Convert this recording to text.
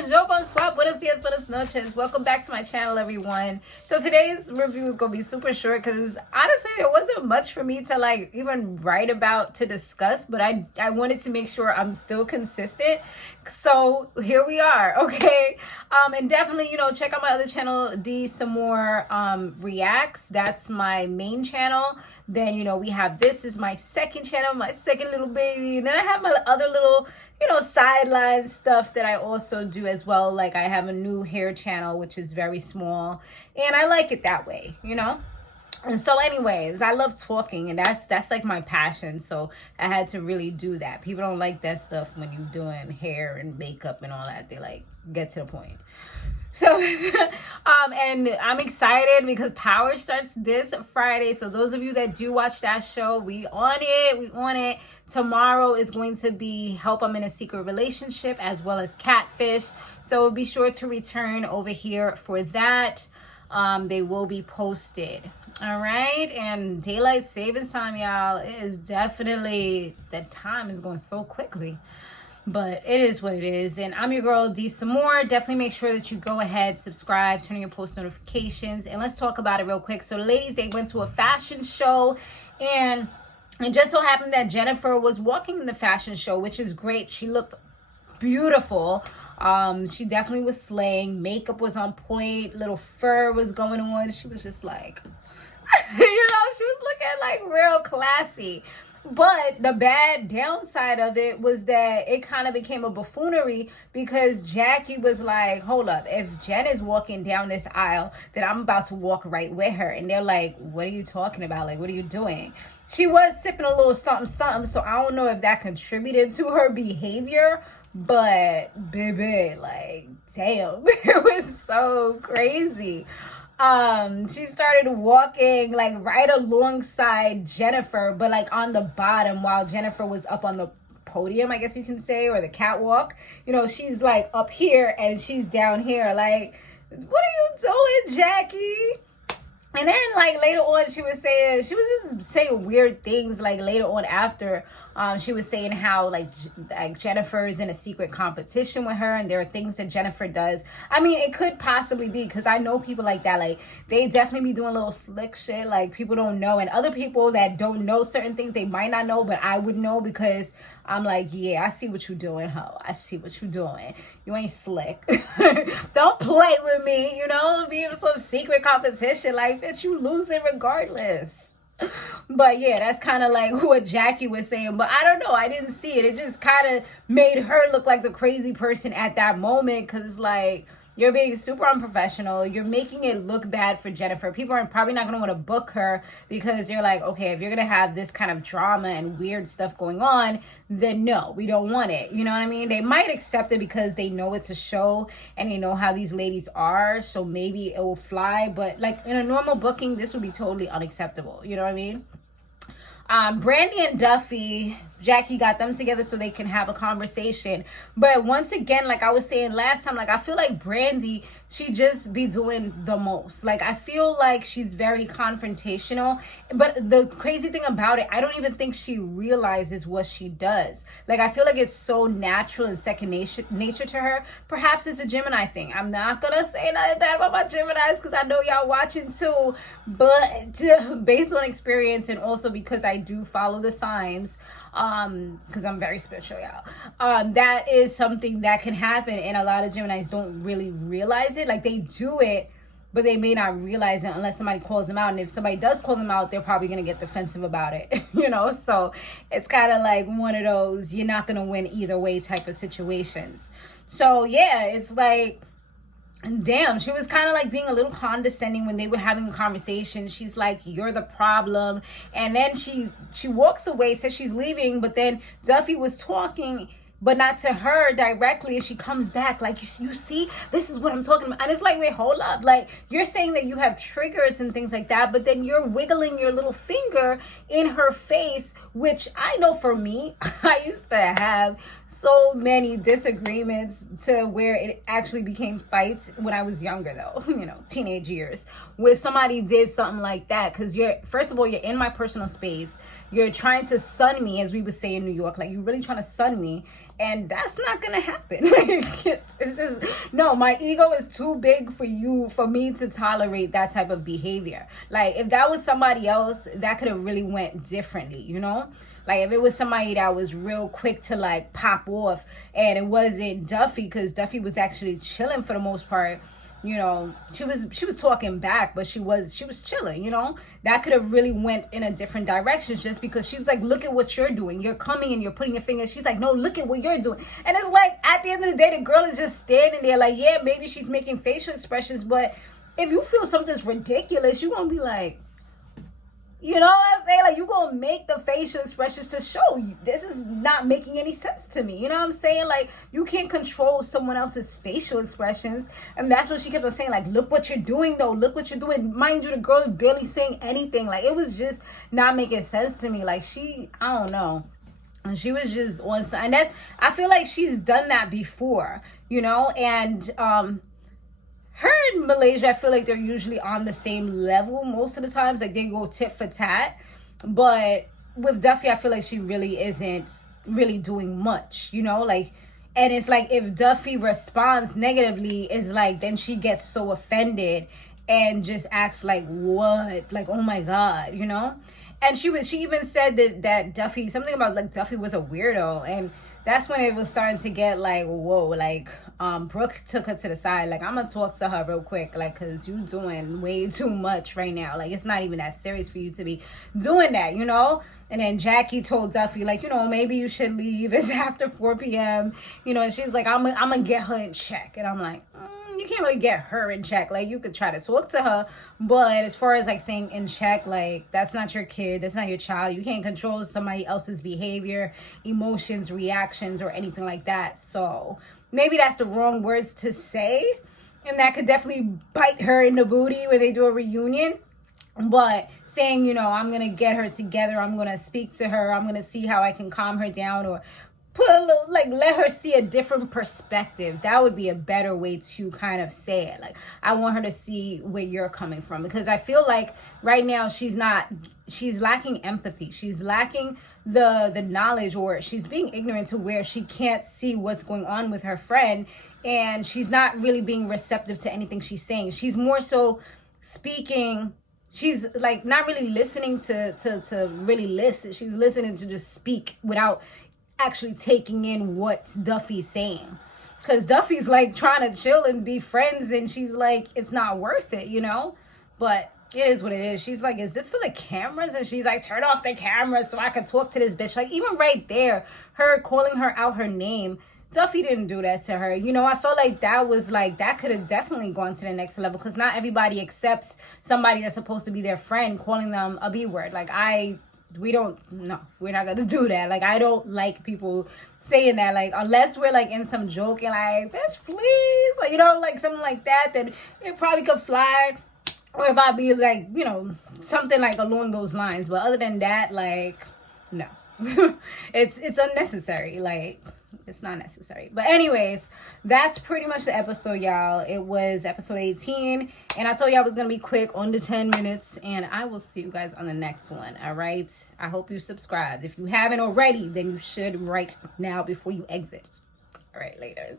bonjour, bonsoir, buenos dias, buenas noches. Welcome back to my channel, everyone. So today's review is going to be super short because honestly, there wasn't much for me to like even write about to discuss, but I wanted to make sure I'm still consistent. So here we are, okay? And definitely, check out my other channel, D Some More Reacts. That's my main channel. Then, we have this is my second channel, my second little baby. Then I have my other little, sideline stuff that I also do as well. Like I have a new hair channel, which is very small. And I like it that way, And so anyways, I love talking and that's like my passion. So I had to really do that. People don't like that stuff when you're doing hair and makeup and all that. They like get to the point. So, and I'm excited because Power starts this Friday. So those of you that do watch that show, we on it. Tomorrow is going to be Help I'm in a Secret Relationship as well as Catfish. So be sure to return over here for that. They will be posted. All right. And daylight savings time, y'all, it is definitely, that time is going so quickly. But it is what it is. And I'm your girl, D Some More. Definitely make sure that you go ahead, subscribe, turn on your post notifications. And let's talk about it real quick. So the ladies, they went to a fashion show. And it just so happened that Jennifer was walking in the fashion show, which is great. She looked beautiful. She definitely was slaying. Makeup was on point. Little fur was going on. She was just like, she was looking like real classy. But the bad downside of it was that it kind of became a buffoonery because Jackie was like, hold up, if Jen is walking down this aisle, then I'm about to walk right with her. And they're like, what are you talking about? Like, what are you doing? She was sipping a little something, so I don't know if that contributed to her behavior. But, baby, like, damn, it was so crazy. She started walking like right alongside Jennifer, but like on the bottom while Jennifer was up on the podium, I guess you can say, or the catwalk. She's like up here and she's down here. Like, what are you doing, Jackie? And then like later on she was just saying weird things like later on after she was saying how like Jennifer is in a secret competition with her and there are things that Jennifer does. I mean, it could possibly be because I know people like that. Like they definitely be doing a little slick shit like people don't know, and other people that don't know certain things they might not know, but I would know because I'm like, yeah, I see what you're doing, ho. I see what you're doing. You ain't slick. Don't play with me, be in some secret competition like that. You losing regardless. But yeah, that's kind of like what Jackie was saying. But I don't know. I didn't see it. It just kind of made her look like the crazy person at that moment because like, you're being super unprofessional. You're making it look bad for Jennifer. People are probably not going to want to book her because you're like, okay, if you're going to have this kind of drama and weird stuff going on, then no, we don't want it. You know what I mean? They might accept it because they know it's a show and they know how these ladies are. So maybe it will fly. But like in a normal booking, this would be totally unacceptable. You know what I mean? Brandy and Duffy, Jackie got them together so they can have a conversation. But once again, like I was saying last time, like I feel like Brandy, she just be doing the most. Like I feel like she's very confrontational. But the crazy thing about it, I don't even think she realizes what she does. Like I feel like it's so natural and second nature to her. Perhaps it's a Gemini thing. I'm not gonna say nothing bad about my Geminis because I know y'all watching too. But based on experience and also because I do follow the signs, because I'm very spiritual, y'all, that is something that can happen, and a lot of Geminis don't really realize it. Like they do it, but they may not realize it unless somebody calls them out, and if somebody does call them out, they're probably gonna get defensive about it. So it's kind of like one of those you're not gonna win either way type of situations. So yeah, it's like, damn, she was kind of like being a little condescending when they were having a conversation. She's like, you're the problem. And then she walks away, says she's leaving, but then Duffy was talking, but not to her directly, and she comes back like, you see, this is what I'm talking about. And it's like, wait, hold up. Like, you're saying that you have triggers and things like that, but then you're wiggling your little finger in her face, which I know for me, I used to have so many disagreements to where it actually became fights when I was younger though, teenage years, where somebody did something like that. Because first of all, you're in my personal space. you're trying to sun me, as we would say in New York. Like, you're really trying to sun me, and that's not gonna happen. Like, it's just, no, my ego is too big for me to tolerate that type of behavior. Like, if that was somebody else, that could have really went differently, you know? Like, if it was somebody that was real quick to, like, pop off, and it wasn't Duffy, because Duffy was actually chilling for the most part, you know, she was talking back, but she was chilling, you know. That could have really went in a different direction, just because she was like, look at what you're doing. You're coming and you're putting your fingers. She's like, no, look at what you're doing. And it's like, at the end of the day, the girl is just standing there like, yeah, maybe she's making facial expressions, but if you feel something's ridiculous, you're gonna be like, you know what I'm saying? Like, you're going to make the facial expressions to show you this is not making any sense to me. You know what I'm saying? Like, you can't control someone else's facial expressions. And that's what she kept on saying. Like, look what you're doing, though. Look what you're doing. Mind you, the girl is barely saying anything. Like, it was just not making sense to me. Like, I don't know. And she was just on side. And that, I feel like she's done that before, you know? And, her and Malaysia, I feel like they're usually on the same level most of the times. Like, they go tit for tat. But with Duffy, I feel like she really isn't really doing much, you know? Like, and it's like, if Duffy responds negatively, it's like, then she gets so offended and just acts like, what? Like, oh my God, you know? And she even said that Duffy, something about, like, Duffy was a weirdo. And that's when it was starting to get like, whoa, like, Brooke took her to the side. Like, I'm gonna talk to her real quick, like, cause you doing way too much right now. Like, it's not even that serious for you to be doing that, you know? And then Jackie told Duffy, like, you know, maybe you should leave. It's after 4 p.m. You know, and she's like, I'm gonna get her in check. And I'm like, you can't really get her in check. Like, you could try to talk to her, but as far as, like, saying in check, like, that's not your kid, that's not your child. You can't control somebody else's behavior, emotions, reactions, or anything like that. So maybe that's the wrong words to say, and that could definitely bite her in the booty when they do a reunion. But saying, you know, I'm gonna get her together, I'm gonna speak to her, I'm gonna see how I can calm her down, or put a little, like, let her see a different perspective. That would be a better way to kind of say it. Like, I want her to see where you're coming from, because I feel like right now she's lacking empathy. She's lacking the knowledge, or she's being ignorant to where she can't see what's going on with her friend, and she's not really being receptive to anything she's saying. She's more so speaking. She's like not really listening to really listen. She's listening to just speak without actually taking in what Duffy's saying, because Duffy's like trying to chill and be friends, and she's like, it's not worth it, you know. But it is what it is. She's like, is this for the cameras? And she's like, turn off the cameras so I can talk to this bitch. Like, even right there, her calling her out her name, Duffy didn't do that to her. You know, I felt like that was like, that could have definitely gone to the next level, because not everybody accepts somebody that's supposed to be their friend calling them a B word. Like, we're not gonna do that. Like, I don't like people saying that, like, unless we're like in some joke and like, bitch, please, like, you know, like something like that, then it probably could fly. Or if I be like, you know, something like along those lines. But other than that, like, no. it's unnecessary. Like, it's not necessary. But anyways, that's pretty much the episode, y'all. It was episode 18, and I told you I was gonna be quick, under 10 minutes, and I will see you guys on the next one. All right, I hope you subscribed. If you haven't already, then you should right now before you exit. All right, laters.